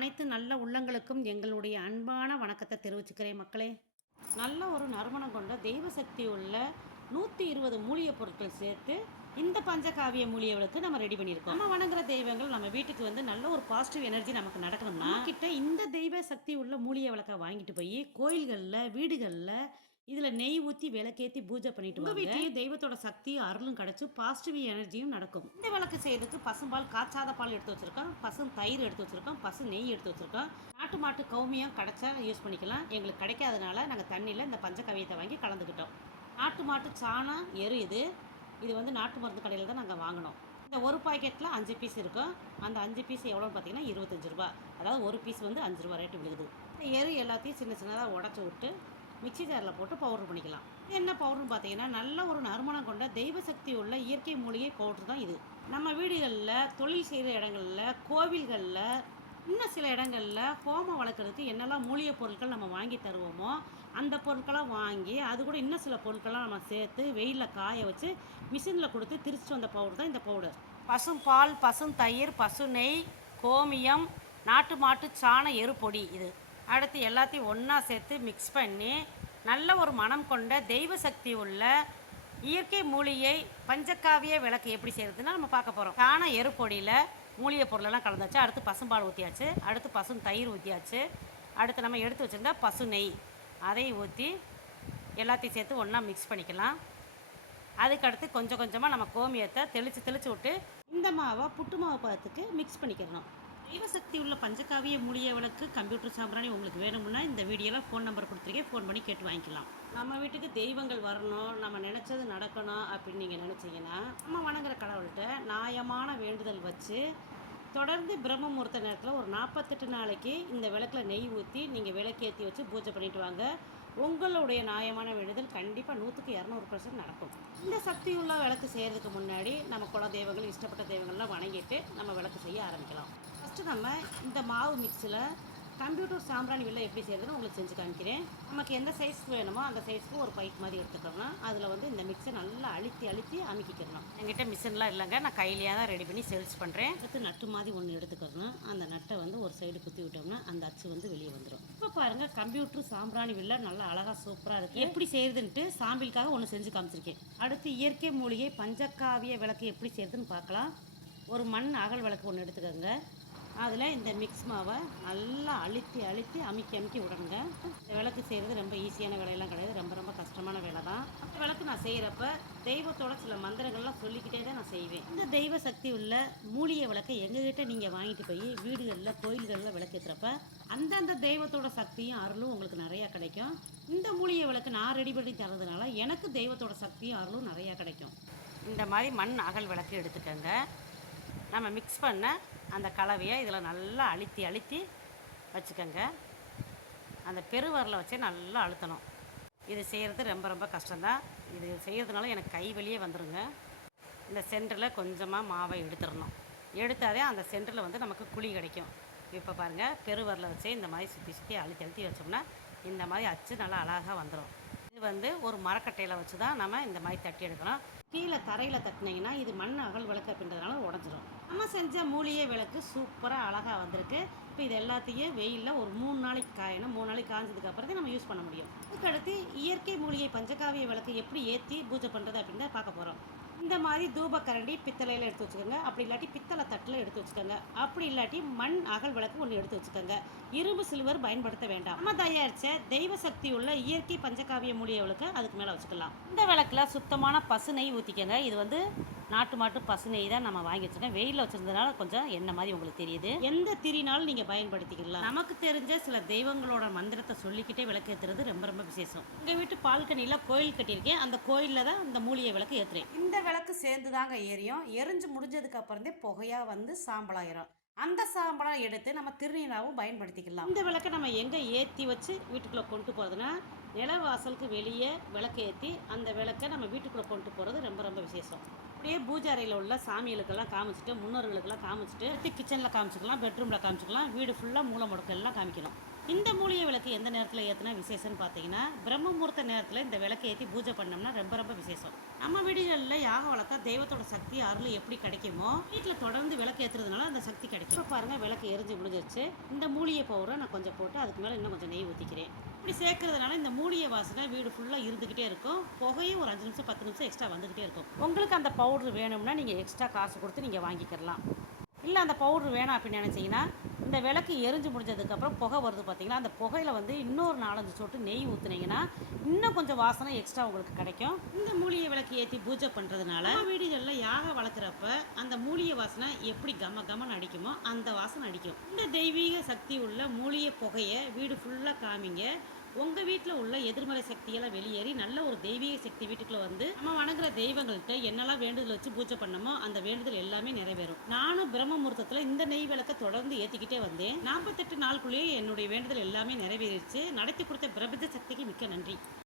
அனைத்து நல்ல உள்ளங்களுக்கும் எங்களுடைய அன்பான வணக்கத்தை தெரிவிச்சுக்கிறேன் மக்களே. நல்ல ஒரு நறுமணம் கொண்ட தெய்வ சக்தி உள்ள நூற்றி இருபது மூலிகை பொருட்கள் சேர்த்து இந்த பஞ்சகாவிய மூலிகைகளுக்கு நம்ம ரெடி பண்ணியிருக்கோம். நம்ம வணங்குற தெய்வங்கள் நம்ம வீட்டுக்கு வந்து நல்ல ஒரு பாசிட்டிவ் எனர்ஜி நமக்கு நடக்கணும்னா கிட்ட இந்த தெய்வ சக்தி உள்ள மூலிகை விளக்க வாங்கிட்டு போய் கோயில்களில் வீடுகளில் இதில் நெய் ஊற்றி விளக்கேற்றி பூஜை பண்ணிட்டு உங்கள் வீட்லேயும் தெய்வத்தோட சக்தியும் அருளும் கிடச்சி பாசிட்டிவ் எனர்ஜியும் நடக்கும். இந்த விளக்கு செய்யறதுக்கு பசும்பால் காய்ச்சாத பால் எடுத்து வச்சிருக்கோம் பசும் தயிர் எடுத்து வச்சிருக்கோம் பசு நெய் எடுத்து வச்சிருக்கோம் நாட்டு மாட்டு கவுமியம் கிடைச்சா யூஸ் பண்ணிக்கலாம். எங்களுக்கு கிடைக்காதனால நாங்கள் தண்ணியில் இந்த பஞ்சகவியத்தை வாங்கி கலந்துக்கிட்டோம். நாட்டு மாட்டு சாணம் எரு இது. இது வந்து நாட்டு மருந்து கடையில் தான் நாங்கள் வாங்கினோம். இந்த ஒரு பாக்கெட்டில் அஞ்சு பீஸ் இருக்கும் அந்த அஞ்சு பீஸ் எவ்வளோன்னு பார்த்தீங்கன்னா இருபத்தஞ்சு ரூபா அதாவது ஒரு பீஸ் வந்து அஞ்சு ரூபா ரேட்டு விழுகுது. இந்த எரு எல்லாத்தையும் சின்ன சின்னதாக உடச்சி விட்டு மிக்சி ஜாரில் போட்டு பவுடர் பண்ணிக்கலாம். என்ன பவுடர்னு பார்த்தீங்கன்னா நல்ல ஒரு நறுமணம் கொண்ட தெய்வ சக்தி உள்ள இயற்கை மூலிகை பவுடர் தான் இது. நம்ம வீடுகளில் தொழில் செய்கிற இடங்களில் கோவில்களில் இன்னும் சில இடங்களில் ஹோமம் வளர்க்குறதுக்கு என்னெல்லாம் மூலிகை பொருட்கள் நம்ம வாங்கி தருவோமோ அந்த பொருட்களாம் வாங்கி அது கூட இன்னும் சில பொருட்கள்லாம் நம்ம சேர்த்து வெயிலில் காய வச்சு மிஷினில் கொடுத்து திரிச்சிட்டு வந்த பவுடர் தான் இந்த பவுடர். பசும் பால் பசும் தயிர் பசு நெய் கோமியம் நாட்டு மாட்டு சாண எரு பொடி இது. அடுத்து எல்லாத்தையும் ஒன்றா சேர்த்து மிக்ஸ் பண்ணி நல்ல ஒரு மனம் கொண்ட தெய்வ சக்தி உள்ள இயற்கை மூலிகை பஞ்சக்காவிய விளக்கு எப்படி செய்கிறதுனா நம்ம பார்க்க போகிறோம் தானே எருப்பொடியில் மூலிகை பொருளெல்லாம் கலந்தாச்சு. அடுத்து பசும்பால் ஊற்றியாச்சு அடுத்து பசும் தயிர் ஊற்றியாச்சு அடுத்து நம்ம எடுத்து வச்சுருந்தா பசு நெய். அதையும் ஊற்றி எல்லாத்தையும் சேர்த்து ஒன்றா மிக்ஸ் பண்ணிக்கலாம். அதுக்கடுத்து கொஞ்சம் கொஞ்சமாக நம்ம கோமியத்தை தெளித்து தெளித்து விட்டு இந்த மாவை புட்டு மாவு பதத்துக்கு மிக்ஸ் பண்ணிக்கிறணும். தெய்வசக்தி உள்ள பஞ்சகாவிய மூலிகை விளக்கு கம்ப்யூட்டர் சாம்பிராணி உங்களுக்கு வேணும்னா இந்த வீடியோவில் ஃபோன் நம்பர் கொடுத்துருக்கேன். ஃபோன் பண்ணி கேட்டு வாங்கிக்கலாம். நம்ம வீட்டுக்கு தெய்வங்கள் வரணும். நம்ம நினச்சது நடக்கணும் அப்படின்னு நீங்கள் நினச்சிங்கன்னா நம்ம வணங்குற கடவுள்கிட்ட நியாயமான வேண்டுதல் வச்சு தொடர்ந்து பிரம்ம முகூர்த்த நேரத்தில் ஒரு நாற்பத்தெட்டு நாளைக்கு இந்த விளக்கில் நெய் ஊற்றி நீங்கள் விளக்கேற்றி வச்சு பூஜை பண்ணிட்டு வாங்க. உங்களுடைய நியாயமான வேண்டுதல் கண்டிப்பாக நூற்றுக்கு இரநூறு பர்சன்ட் நடக்கும். இந்த சக்தி உள்ள விளக்கு செய்கிறதுக்கு முன்னாடி நம்ம குல தெய்வங்கள் இஷ்டப்பட்ட தெய்வங்கள்லாம் வணங்கிட்டு நம்ம விளக்கு செய்ய ஆரம்பிக்கலாம். ஃபஸ்ட்டு நம்ம இந்த மாவு மிக்ஸில் கம்ப்யூட்டர் சாம்பிராணி வில்ல எப்படி செய்யறதுன்னு உங்களுக்கு செஞ்சு காமிக்கிறேன். நமக்கு எந்த சைஸ் வேணுமோ அந்த சைஸ்க்கு ஒரு பைப் மாதிரி எடுத்துக்கோங்க. அதில் வந்து இந்த மிக்ஸை நல்லா அழுத்தி அழுத்தி அமுக்கிக்கிறணும். என்கிட்ட மிஷின்லாம் இல்லைங்க. நான் கையிலேயே தான் ரெடி பண்ணி சேல்ஸ் பண்ணுறேன் அடுத்து நட்டு மாதிரி ஒன்று எடுத்துக்கிறணும் அந்த நட்டை வந்து ஒரு சைடு குத்தி விட்டோம்னா அந்த அச்சு வந்து வெளியே வந்துடும் இப்போ பாருங்கள் கம்ப்யூட்டர் சாம்பிராணி வில்ல நல்லா அழகாக சூப்பராக இருக்குது எப்படி செய்யுதுன்ட்டு சாம்பிளுக்காக ஒன்று செஞ்சு காமிச்சிருக்கேன். அடுத்து இயற்கை மூலிகை பஞ்சகாவிய விளக்கு எப்படி செய்யுதுன்னு பார்க்கலாம். ஒரு மண் அகல் விளக்கு ஒன்று எடுத்துக்கோங்க. அதில் இந்த மிக்ஸ் மாவை நல்லா அழுத்தி அழுத்தி அமுக்கி அமுக்கி விடணுங்க. இந்த விளக்கு செய்கிறது ரொம்ப ஈஸியான வேலையெல்லாம் கிடையாது. ரொம்ப ரொம்ப கஷ்டமான வேலை தான் அந்த விளக்கு நான் செய்கிறப்ப தெய்வத்தோட சில மந்திரங்கள்லாம் சொல்லிக்கிட்டே தான் நான் செய்வேன். இந்த தெய்வ சக்தி உள்ள மூலிகை விளக்கை எங்ககிட்ட நீங்கள் வாங்கிட்டு போய் வீடுகளில் கோயில்களில் விளக்கேற்றுறப்ப அந்தந்த தெய்வத்தோட சக்தியும் அருளும் உங்களுக்கு நிறையா கிடைக்கும். இந்த மூலிகை விளக்கு நான் ரெடி பண்ணி தரதுனால எனக்கு தெய்வத்தோட சக்தியும் அருளும் நிறையா கிடைக்கும். இந்த மாதிரி மண் அகல் விளக்கு எடுத்துக்கோங்க. நம்ம மிக்ஸ் பண்ண அந்த கலவையை இதில் நல்லா அழுத்தி அழுத்தி வச்சுக்கோங்க. அந்த பெருவரில் வச்சே நல்லா அழுத்தணும். இது செய்கிறது ரொம்ப ரொம்ப கஷ்டம்தான். இது செய்கிறதுனால எனக்கு கை வலியே வந்துடுங்க இந்த சென்டரில் கொஞ்சமாக மாவை எடுத்துடணும். எடுத்தாதே அந்த சென்டரில் வந்து நமக்கு குழி கிடைக்கும். இப்போ பாருங்கள் பெருவரில் வச்சே இந்த மாதிரி சுற்றி சுற்றி அழுத்தி அழுத்தி வச்சோம்னா இந்த மாதிரி அச்சு நல்லா அழகாக வந்துடும். இது வந்து ஒரு மரக்கட்டையில் வச்சு தான் நம்ம இந்த மாதிரி தட்டி எடுக்கணும். கீழே தரையில் தட்டினீங்கன்னா இது மண் அகல் விளக்கு அப்படின்றதுனால உடஞ்சிரும். நம்ம செஞ்ச மூலிகை விளக்கு சூப்பராக அழகாக வந்திருக்கு. இப்போ இது எல்லாத்தையும் வெயிலில் ஒரு மூணு நாளைக்கு காயணும். மூணு நாளைக்கு காய்ஞ்சதுக்கு அப்புறம் நம்ம யூஸ் பண்ண முடியும். அதுக்கடுத்து இயற்கை மூலிகை பஞ்சகாவிய விளக்கு எப்படி ஏற்றி பூஜை பண்ணுறது அப்படின்னு தான் பார்க்க போகிறோம் இந்த மாதிரி தூபக்கரண்டி பித்தளையில் எடுத்து வச்சுக்கோங்க. அப்படி இல்லாட்டி பித்தளை தட்டில் எடுத்து வச்சுக்கோங்க. அப்படி இல்லாட்டி மண் அகல் விளக்கு ஒன்று எடுத்து வச்சுக்கோங்க. இரும்பு சில்வர் பயன்படுத்த வேண்டாம். நம்ம தயாரித்த தெய்வ சக்தி உள்ள இயற்கை பஞ்சகாவிய மூலிகை விளக்கு அதுக்கு மேலே வச்சுக்கலாம். இந்த விளக்கில் சுத்தமான பசு நெய் ஊற்றிக்கங்க இது வந்து நாட்டு மாட்டு பசு நெய் தான் நம்ம வாங்கி வச்சிருக்கோம். வெயிலில் வச்சிருந்ததுனால கொஞ்சம் எண்ணெய் மாதிரி உங்களுக்கு தெரியுது. எந்த திரினாலும் நீங்கள் பயன்படுத்திக்கலாம். நமக்கு தெரிஞ்ச சில தெய்வங்களோட மந்திரத்தை சொல்லிக்கிட்டே விளக்கு ஏற்றுறது ரொம்ப ரொம்ப விசேஷம். எங்கள் வீட்டு பால்கனியில் கோயில் கட்டியிருக்கேன். அந்த கோயிலில் தான் இந்த மூலிகை விளக்கு ஏற்றுறேன் இந்த விளக்கு சேர்ந்து தாங்க எரியும். எரிஞ்சு முடிஞ்சதுக்கு அப்புறந்தே புகையாக வந்து சாம்பலாயிரும். அந்த சாம்பலாம் எடுத்து நம்ம திருநீராகவும் பயன்படுத்திக்கலாம். இந்த விளக்கை நம்ம எங்கே ஏற்றி வச்சு வீட்டுக்குள்ளே கொண்டு போகிறதுனா நிலவாசலுக்கு வெளியே விளக்கு ஏற்றி அந்த விளக்கை நம்ம வீட்டுக்குள்ளே கொண்டு போகிறது ரொம்ப ரொம்ப விசேஷம். அப்படியே பூஜை அறையில் உள்ள சாமிகளுக்கெல்லாம் காமிச்சிட்டு முன்னோர்களுக்கெல்லாம் காமிச்சிட்டு அடுத்து கிச்சனில் காமிச்சிக்கலாம் பெட்ரூமில் காமிச்சிக்கலாம் வீடு ஃபுல்லாக மூல முடக்கெல்லாம் காமிக்கணும். இந்த மூலிகை விளக்கு எந்த நேரத்தில் ஏற்றினா விசேஷம்னு பார்த்தீங்கன்னா பிரம்ம முகூர்த்த நேரத்தில் இந்த விளக்கு ஏற்றி பூஜை பண்ணோம்னா ரொம்ப ரொம்ப விசேஷம். நம்ம வீடுகளில் யாக வளர்த்தா தெய்வத்தோட சக்தி அருள் எப்படி கிடைக்குமோ வீட்டில் தொடர்ந்து விளக்கு ஏற்றுறதுனால அந்த சக்தி கிடைக்கும். இப்போ பாருங்கள் விளக்கு எரிஞ்சு முடிஞ்சிருச்சு இந்த மூலிகை பவுடரை நான் கொஞ்சம் போட்டு அதுக்கு மேலே இன்னும் கொஞ்சம் நெய் ஊற்றிக்கிறேன் இப்படி சேர்க்கறதுனால இந்த மூலிகை வாசனை வீடு ஃபுல்லாக இருந்துக்கிட்டே இருக்கும். புகையும் ஒரு அஞ்சு நிமிஷம் பத்து நிமிஷம் எக்ஸ்ட்ரா வந்துக்கிட்டே இருக்கும். உங்களுக்கு அந்த பவுடர் வேணும்னா நீங்கள் எக்ஸ்ட்ரா காசு கொடுத்து நீங்கள் வாங்கிக்கிறலாம் இல்லை அந்த பவுடர் வேணாம் அப்படின்னு நினச்சிங்கன்னா இந்த விளக்கு எரிஞ்சு முடிஞ்சதுக்கப்புறம் புகை வருது பார்த்தீங்களா அந்த புகையில் வந்து இன்னொரு நாலஞ்சு சொட்டு நெய் ஊற்றுனீங்கன்னா இன்னும் கொஞ்சம் வாசனை எக்ஸ்ட்ரா உங்களுக்கு கிடைக்கும். இந்த மூலிகை விளக்கு ஏற்றி பூஜை பண்ணுறதுனால வீடுகளில் யாக வளர்க்குறப்ப அந்த மூலிகை வாசனை எப்படி கம கமன்னு அடிக்குமோ அந்த வாசனை அடிக்கும். இந்த தெய்வீக சக்தி உள்ள மூலிகை புகையை வீடு ஃபுல்லாக காமிங்க. உங்கள் வீட்டில் உள்ள எதிர்மறை சக்தியெல்லாம் வெளியேறி நல்ல ஒரு தெய்வீக சக்தி வீட்டுக்குள்ளே வந்து நம்ம வணங்குற தெய்வங்கள்கிட்ட என்னெல்லாம் வேண்டுதல் வச்சு பூஜை பண்ணமோ அந்த வேண்டுதல் எல்லாமே நிறைவேறும். நானும் பிரம்ம முகூர்த்தத்தில் இந்த நெய் விளக்கை தொடர்ந்து ஏற்றிக்கிட்டே வந்தேன். நாற்பத்தெட்டு நாளுக்குள்ளேயே என்னுடைய வேண்டுதல் எல்லாமே நிறைவேறிடுச்சு. நடத்தி கொடுத்த பிரபஞ்ச சக்திக்கு மிக்க நன்றி.